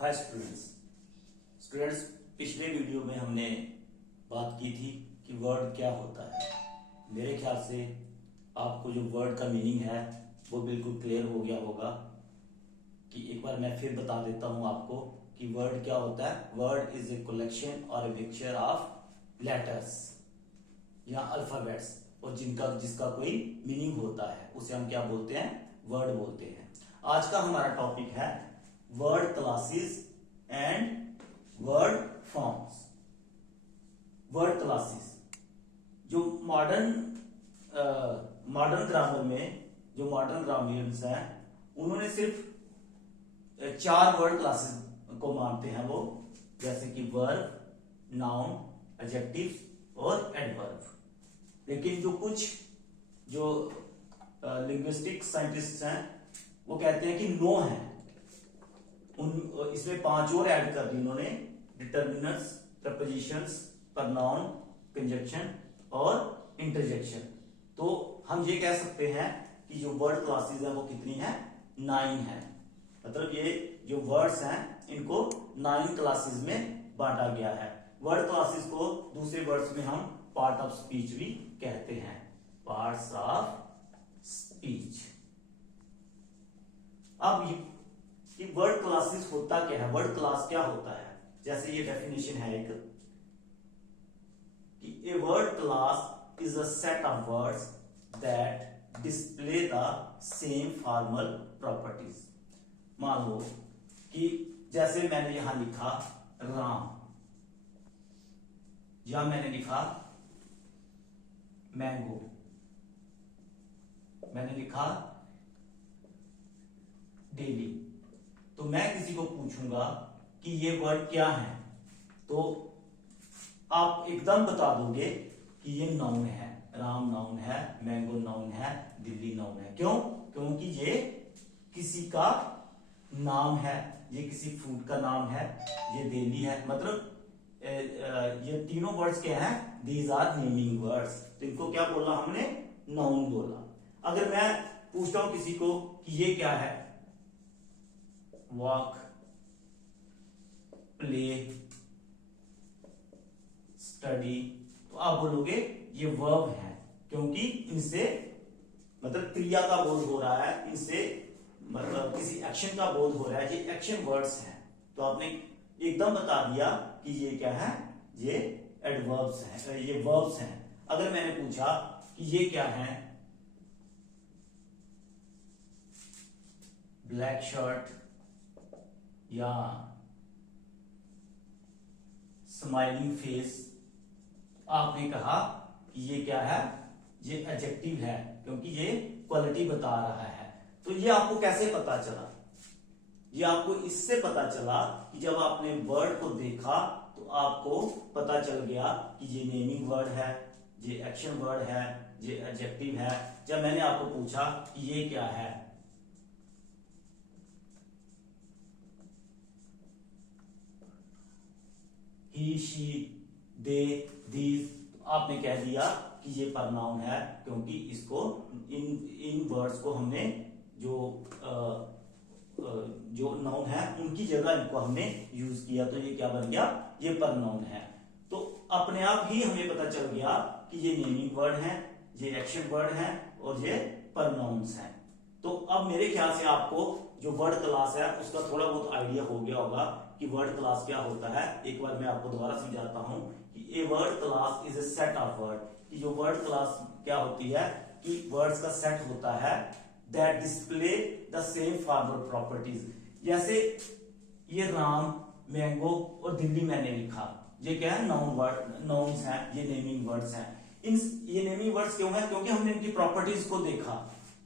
Hi students. पिछले video में हमने बात की थी कि वर्ड क्या होता है। मेरे ख्याल से आपको जो वर्ड का मीनिंग है वो बिल्कुल क्लियर हो गया होगा। कि एक बार मैं फिर बता देता हूं आपको कि वर्ड क्या होता है। वर्ड इज ए कलेक्शन और ए मिक्सचर ऑफ लेटर्स या अल्फाबेट्स और जिसका कोई मीनिंग होता है उसे हम क्या बोलते हैं, वर्ड बोलते हैं। आज का हमारा टॉपिक है word classes and word forms. Word classes जो मॉडर्न ग्रामर में जो मॉडर्न ग्रामरियंस हैं उन्होंने सिर्फ 4 वर्ड क्लासेस को मानते हैं वो, जैसे कि वर्ब, नाउन, एडजेक्टिव और एडवर्ब। लेकिन जो लिंग्विस्टिक साइंटिस्ट हैं वो कहते हैं कि 9 है। इसमें 5 और ऐड कर दी उन्होंने, डिटर्मिनर्स, प्रपोजिशंस, प्रनाउन, कंजक्शन और इंटरजेक्शन। तो हम ये कह सकते हैं कि जो वर्ड क्लासेस है वो कितनी है, 9 है। मतलब ये जो वर्ड्स हैं इनको 9 क्लासेस में बांटा गया है। वर्ड क्लासेस को दूसरे वर्ड्स में हम पार्ट ऑफ स्पीच भी कहते हैं, पार्ट्स ऑफ स्पीच। अब कि वर्ड क्लासेस होता क्या है, वर्ड क्लास क्या होता है। जैसे ये डेफिनेशन है एक कि a word class is a set of words that display the same formal properties. मान लो कि जैसे मैंने यहां लिखा राम, या मैंने लिखा मैंगो, मैंने लिखा डेली। तो मैं किसी को पूछूंगा कि ये वर्ड क्या है तो आप एकदम बता दोगे कि ये नाउन है। राम नाउन है, मैंगो नाउन है, दिल्ली नाउन है। क्यों? क्योंकि ये किसी का नाम है, ये किसी फूड का नाम है, ये दिल्ली है। मतलब ये तीनों वर्ड्स क्या हैं, दीज आर नेमिंग वर्ड्स। तो इनको क्या बोला हमने, नाउन बोला। अगर मैं पूछता हूं किसी को कि ये क्या है, वॉक, प्ले, स्टडी, तो आप बोलोगे ये वर्ब है, क्योंकि इनसे मतलब क्रिया का बोध हो रहा है, इनसे मतलब किसी एक्शन का बोध हो रहा है, ये एक्शन वर्ड्स हैं। तो आपने एकदम बता दिया कि ये क्या है, ये एडवर्ब्स हैं, ये वर्ब्स हैं। अगर मैंने पूछा कि ये क्या है, ब्लैक शर्ट या स्माइलिंग फेस, आपने कहा कि ये क्या है, ये एडजेक्टिव है, क्योंकि ये क्वालिटी बता रहा है। तो ये आपको कैसे पता चला? ये आपको इससे पता चला कि जब आपने वर्ड को देखा तो आपको पता चल गया कि ये नेमिंग वर्ड है, ये एक्शन वर्ड है, ये एडजेक्टिव है। जब मैंने आपको पूछा कि ये क्या है, ही, शी, दे, दीज, तो आपने कह दिया कि ये प्रनाउन है, क्योंकि इसको इन वर्ड्स को हमने जो नाउन है उनकी जगह इनको हमने यूज किया। तो ये क्या बन गया, ये प्रनाउन है। तो अपने आप ही हमें पता चल गया कि ये नेमिंग वर्ड है, ये एक्शन वर्ड है और ये प्रनाउंस हैं। तो अब मेरे ख्याल से आपको जो वर्ड क्लास है उसका थोड़ा बहुत आइडिया हो गया होगा कि वर्ड क्लास क्या होता है। एक बार मैं आपको दोबारा समझाता हूं कि a word class is a set of word. कि जो वर्ड क्लास क्या होती है कि वर्ड्स का सेट होता है that display the same formal properties. जैसे ये राम, मैंगो और दिल्ली मैंने लिखा, ये क्या है, नाउन वर्ड, नाउन्स हैं, ये नेमिंग वर्ड्स हैं। ये नेमिंग वर्ड्स क्यों है, क्योंकि हमने इनकी प्रॉपर्टीज को देखा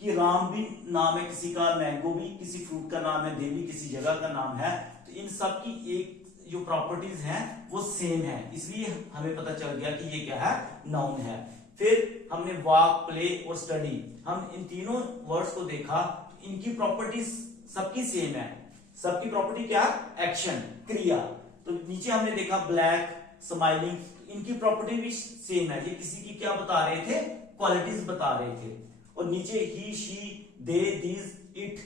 कि राम भी नाम है किसी का, मैंगो भी किसी फ्रूट का नाम है, दिल्ली किसी जगह का नाम है। तो इन सब की एक जो प्रॉपर्टीज हैं वो सेम है, इसलिए हमें पता चल गया कि ये क्या है, नाउन है। फिर हमने वॉक, प्ले और स्टडी, हम इन तीनों वर्ड्स को देखा, तो इनकी प्रॉपर्टीज सबकी सेम है। सबकी प्रॉपर्टी क्या, एक्शन, क्रिया। तो नीचे हमने देखा ब्लैक, स्माइलिंग, इनकी प्रॉपर्टी भी सेम है। ये किसी की क्या बता रहे थे, क्वालिटीज बता रहे थे। और नीचे ही, शी, दे, दीज, इट,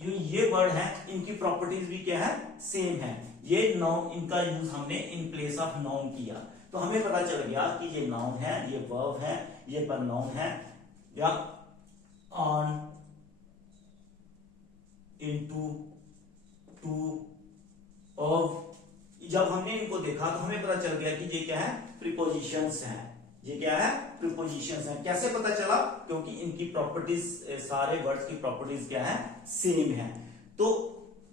ये ये वर्ड है इनकी प्रॉपर्टीज भी क्या है, सेम है। ये नाउन, इनका यूज हमने इन प्लेस ऑफ नाउन किया, तो हमें पता चल गया कि ये नाउन है, ये वर्ब है, ये प्रोनाउन है, या ऑन, इनटू, टू, ऑफ। जब हमने इनको देखा तो हमें पता चल गया कि ये क्या है, प्रीपोजिशंस हैं। ये क्या है, प्रीपोजिशंस हैं। कैसे पता चला? क्योंकि इनकी प्रॉपर्टीज, सारे वर्ड्स की प्रॉपर्टीज क्या है, सेम है। तो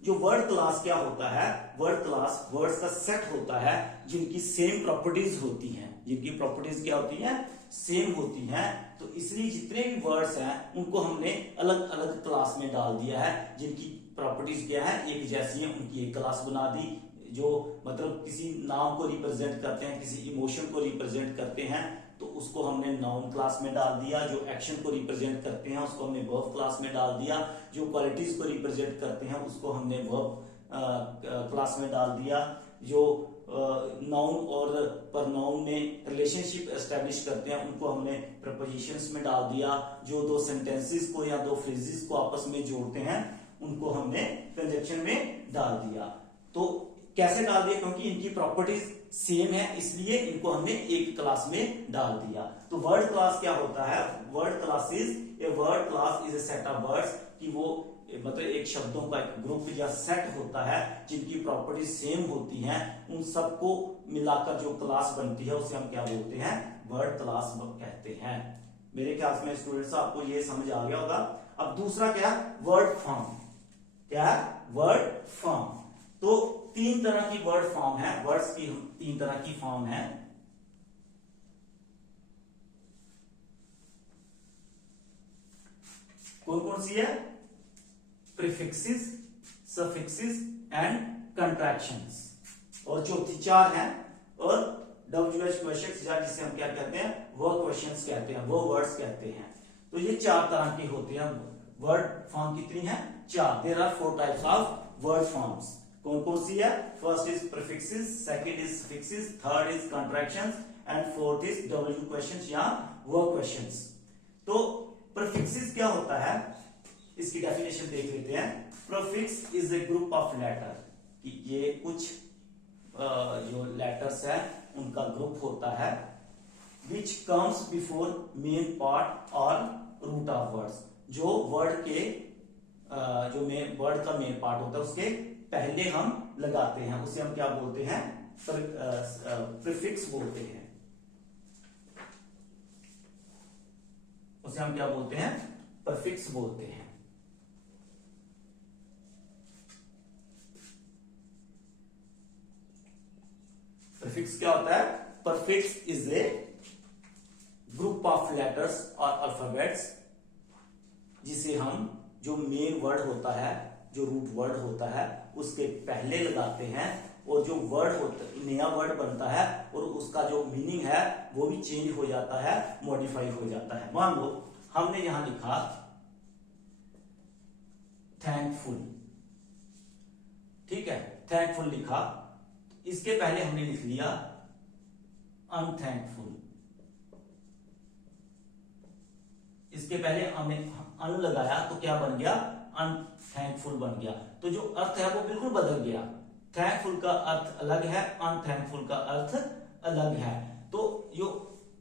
जो वर्ड क्लास क्या होता है, वर्ड क्लास वर्ड्स का सेट होता है जिनकी सेम प्रॉपर्टीज होती हैं। जिनकी प्रॉपर्टीज क्या होती हैं, सेम होती हैं। तो इसलिए जितने भी वर्ड्स हैं उनको हमने अलग अलग क्लास में डाल दिया है। जिनकी प्रॉपर्टीज क्या है, एक जैसी है, उनकी एक क्लास बना दी। जो मतलब किसी नाम को रिप्रेजेंट करते हैं, किसी इमोशन को रिप्रेजेंट करते हैं, तो उसको हमने नाउन क्लास में डाल दिया। जो एक्शन को रिप्रेजेंट करते हैं उसको हमने वर्ब क्लास में डाल दिया। जो क्वालिटीज को रिप्रेजेंट करते हैं उसको हमने वर्ब क्लास में डाल दिया। जो नाउन और प्रोनाउन में रिलेशनशिप एस्टेब्लिश करते हैं उनको हमने प्रपोजिशंस में डाल दिया। जो दो सेंटेंसेस को या दो फ्रेजेस को आपस में जोड़ते हैं उनको हमने कंजक्शन में डाल दिया। तो कैसे डाल दिया? क्योंकि इनकी प्रॉपर्टीज सेम है, इसलिए इनको हमने एक क्लास में डाल दिया। तो वर्ड क्लास क्या होता है? Word class is a word class is a set of words, कि वो मतलब एक शब्दों का एक ग्रुप या सेट होता है जिनकी प्रॉपर्टीज सेम होती हैं। उन सबको मिलाकर जो क्लास बनती है उसे हम क्या बोलते हैं? वर्ड क्लास कहते हैं। मेरे ख्याल में स्टूडेंट्स आपको ये समझ आ गया होगा। अब दूसरा क्या है? Word form. क्या है? Word form. तो तीन तरह की वर्ड फॉर्म है, वर्ड्स की तीन तरह की फॉर्म है। कौन कौन सी है? Prefixes, suffixes and contractions. और चौथी चार है। और WH क्वेश्चंस, या जिसे हम क्या कहते हैं, वो क्वेश्चंस कहते हैं, वो वर्ड्स कहते हैं। तो ये चार तरह के होते हैं। वर्ड फॉर्म कितनी है? चार। There are 4 types of word forms. कौन कौन सी है? First is prefixes, second is suffixes, third is contractions and fourth is W questions या वर्ड क्वेश्चंस। तो प्रीफिक्सेस क्या होता है, इसकी डेफिनेशन देख लेते हैं। Prefix is a group of letter, ये कुछ जो लेटर्स है उनका ग्रुप होता है। Which comes before main part और रूट ऑफ वर्ड्स, जो वर्ड के जो वर्ड का मेन पार्ट होता है उसके पहले हम लगाते हैं, उसे हम क्या बोलते हैं? प्रीफिक्स बोलते हैं। उसे हम क्या बोलते हैं? प्रीफिक्स बोलते हैं। प्रीफिक्स क्या होता है? Prefix is a group of letters और अल्फाबेट्स, जिसे हम जो मेन वर्ड होता है, जो रूट वर्ड होता है, उसके पहले लगाते हैं। और जो वर्ड होता है, नया वर्ड बनता है और उसका जो मीनिंग है वो भी चेंज हो जाता है, मॉडिफाई हो जाता है। मान लो हमने यहां लिखा थैंकफुल, ठीक है, थैंकफुल लिखा। इसके पहले हमने लिख लिया अनथैंकफुल। इसके पहले हमने अन लगाया तो क्या बन गया? अनथैंकफुल बन गया। तो जो अर्थ है वो बिल्कुल बदल गया। थैंकफुल का अर्थ अलग है, अनथैंकफुल का अर्थ अलग है। तो जो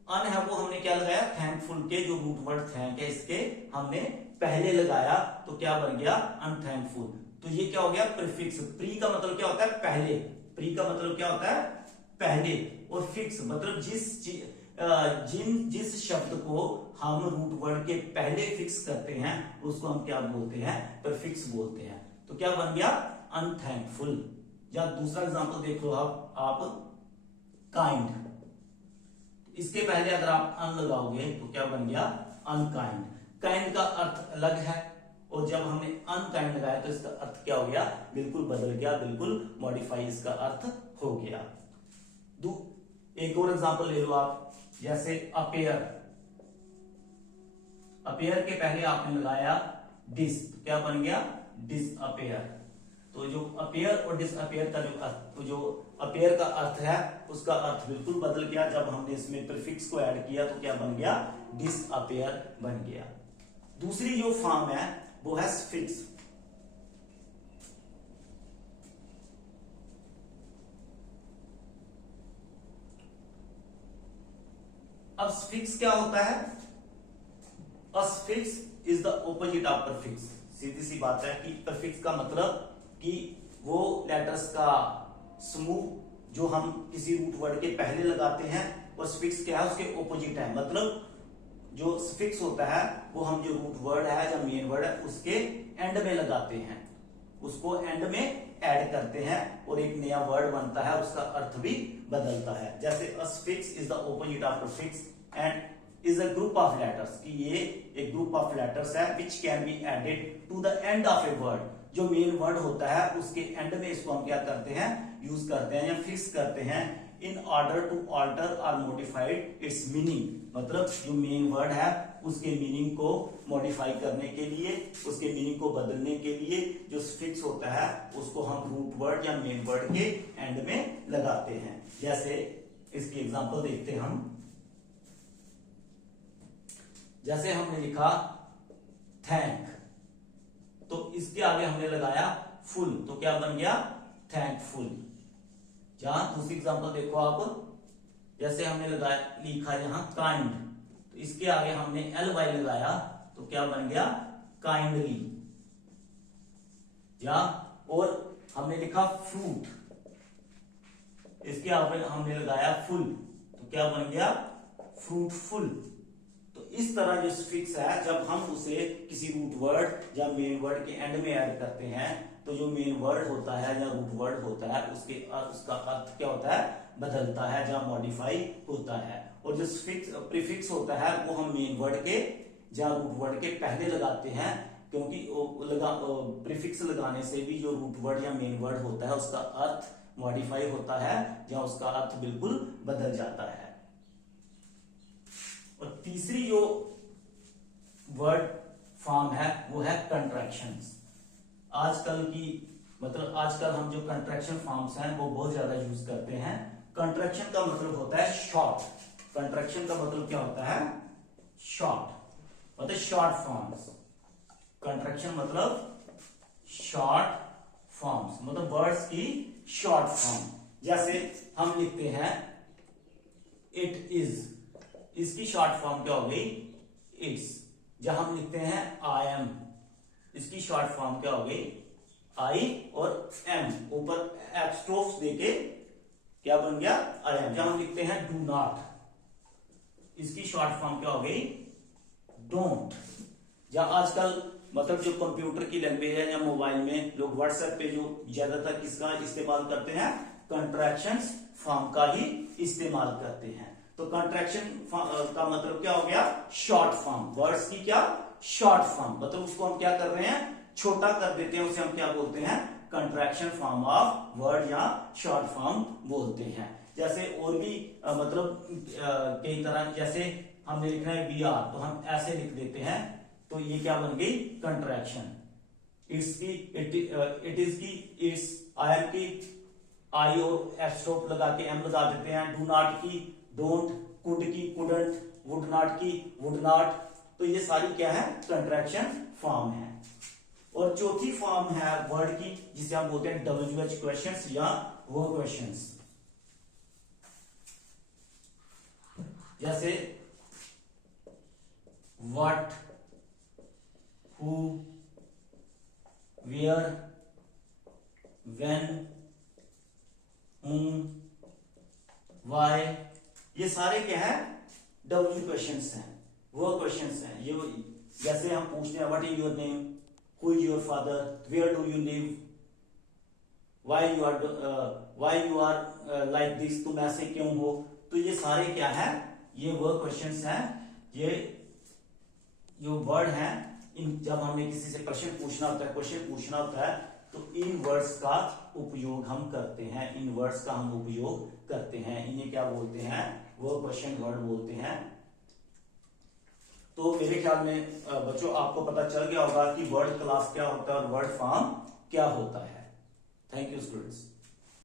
अन है वो हमने क्या लगाया? थैंकफुल के जो रूट वर्ड थैंक है इसके हमने पहले लगाया, तो क्या बन गया? अनथैंकफुल। तो ये क्या हो गया? प्रीफिक्स। प्री का मतलब क्या होता है? पहले। प्री का मतलब क्या होता है? पहले। और फिक्स मतलब जिस शब्द को हम रूट वर्ड के पहले फिक्स करते हैं उसको हम क्या बोलते हैं? प्रीफिक्स बोलते हैं। तो क्या बन गया? अनथैंकफुल। या दूसरा एग्जांपल देख लो आप काइंड। इसके पहले अगर आप अन लगाओगे तो क्या बन गया? अनकाइंड। काइंड का अर्थ अलग है, और जब हमने अनकाइंड लगाया तो इसका अर्थ क्या हो गया? बिल्कुल बदल गया, बिल्कुल मॉडिफाई इसका अर्थ हो गया। एक और एग्जांपल ले लो आप, जैसे अपेयर। अपेयर के पहले आपने लगाया डिस, तो क्या बन गया? डिसअपेयर। तो जो अपेयर और डिसअपेयर का जो अपेयर का अर्थ है उसका अर्थ बिल्कुल बदल गया। जब हमने इसमें प्रीफिक्स को ऐड किया तो क्या बन गया? डिसअपेयर बन गया। दूसरी जो फॉर्म है वो है सफिक्स। अब सफिक्स क्या होता है? A suffix is the opposite of prefix. सीधी सी बात है कि प्रीफिक्स का मतलब कि वो लेटर्स का समूह जो हम किसी रूट वर्ड के पहले लगाते हैं, और सफिक्स क्या है? उसके ऑपोजिट है। मतलब जो सफिक्स होता है वो हम जो रूट वर्ड है, जो मेन वर्ड है, उसके एंड में लगाते हैं, उसको एंड में ऐड करते हैं और एक नया वर्ड बनता है, उसका अर्थ भी बदलता है। जैसे a suffix is the opposite of prefix and is a group of letters, कि ये एक ग्रुप ऑफ लेटर्स है which can be added to the end of a word. जो मेन वर्ड होता है उसके एंड में इसको हम क्या करते हैं? यूज करते हैं या फिक्स करते हैं इन ऑर्डर टू ऑल्टर और मॉडिफाइड इट्स मीनिंग। मतलब जो मेन वर्ड है उसके मीनिंग को मॉडिफाई करने के लिए, उसके मीनिंग को बदलने के लिए जो सफिक्स होता है उसको हम रूट वर्ड या मेन वर्ड के एंड में लगाते हैं। जैसे इसकी एग्जांपल देखते हैं हम। जैसे हमने लिखा थैंक, तो इसके आगे हमने लगाया फुल, तो क्या बन गया? थैंकफुल। जहां दूसरी एग्जांपल देखो आप, जैसे हमने लगाया लिखा यहां काइंड, तो इसके आगे हमने ly लगाया, तो क्या बन गया? काइंडली। या और हमने लिखा फ्रूट, इसके आगे हमने लगाया फुल, तो क्या बन गया? फ्रूटफुल। तो इस तरह जो सफिक्स है, जब हम उसे किसी रूट वर्ड या मेन वर्ड के एंड में ऐड करते हैं, तो जो मेन वर्ड होता है या रूट वर्ड होता है उसका अर्थ क्या होता है? बदलता है, जहां मॉडिफाई होता है। और जो प्रीफिक्स होता है वो हम मेन वर्ड के या रूट वर्ड के पहले लगाते हैं, क्योंकि प्रीफिक्स लगाने से भी जो रूट वर्ड या मेन वर्ड होता है उसका अर्थ मॉडिफाई होता है, जहां उसका अर्थ बिल्कुल बदल जाता है। और तीसरी जो वर्ड फॉर्म है वो है कंट्रैक्शंस। आजकल हम जो कंट्रैक्शन फॉर्म्स हैं वो बहुत ज्यादा यूज करते हैं। कंट्रैक्शन का मतलब होता है शॉर्ट। कंट्रैक्शन का मतलब क्या होता है? शॉर्ट, मतलब शॉर्ट फॉर्म्स। कंट्रैक्शन मतलब शॉर्ट फॉर्म्स, मतलब वर्ड्स की शॉर्ट फॉर्म। जैसे हम लिखते हैं इट इज, इसकी शॉर्ट फॉर्म क्या हो गई? इट्स। जब हम लिखते हैं आई एम, इसकी शॉर्ट फॉर्म क्या हो गई? आई और एम, ऊपर एप्स्ट्रोफ देके क्या बन गया? I am. जब हम लिखते हैं डू नॉट, इसकी शॉर्ट फॉर्म क्या हो गई? डोंट। या आजकल मतलब जो कंप्यूटर की लैंग्वेज है या मोबाइल में लोग व्हाट्सएप पे जो ज्यादातर किसका इस्तेमाल करते हैं? कंट्रैक्शंस फॉर्म का ही इस्तेमाल करते हैं। तो कंट्रैक्शन का मतलब क्या हो गया? Short form. वर्ड्स की क्या? Short form. मतलब उसको हम क्या कर रहे हैं? छोटा कर देते हैं, उसे हम क्या बोलते हैं? कंट्रैक्शन फॉर्म ऑफ वर्ड या शॉर्ट फॉर्म बोलते हैं। जैसे और भी मतलब कई तरह, जैसे हमने लिखना है वी आर, तो हम ऐसे लिख देते हैं, तो ये क्या बन गई? कंट्रैक्शन। इट्स की इट इज की इट्स, आई एम की आई और एस्ट्रोफ लगा के एम लगा देते हैं, डू नॉट की डोंट, कुड की कुडंट, वुड नॉट की वुड नॉट। तो ये सारी क्या है? कंट्रैक्शन फॉर्म है। और चौथी फॉर्म है वर्ड की, जिसे हम बोलते हैं WH क्वेश्चंस या वो क्वेश्चंस। जैसे what, who, where, when, whom, why, ये सारे क्या है? W क्वेश्चंस हैं, वो क्वेश्चंस हैं। ये जैसे हम पूछते हैं what is your name, who is your father, where do you live, why you are like this, तुम ऐसे क्यों हो। तो ये सारे क्या है? ये वो क्वेश्चंस हैं। ये जो वर्ड हैं, इन जब हमें किसी से प्रश्न पूछना होता है, क्वेश्चन पूछना होता है, तो इन वर्ड्स का उपयोग हम करते हैं, इन वर्ड्स का हम उपयोग करते हैं। इन्हें क्या बोलते हैं? वो क्वेश्चन वर्ड बोलते हैं। तो मेरे ख्याल में बच्चों आपको पता चल गया होगा कि वर्ड क्लास क्या होता है और वर्ड फॉर्म क्या होता है। Thank you students.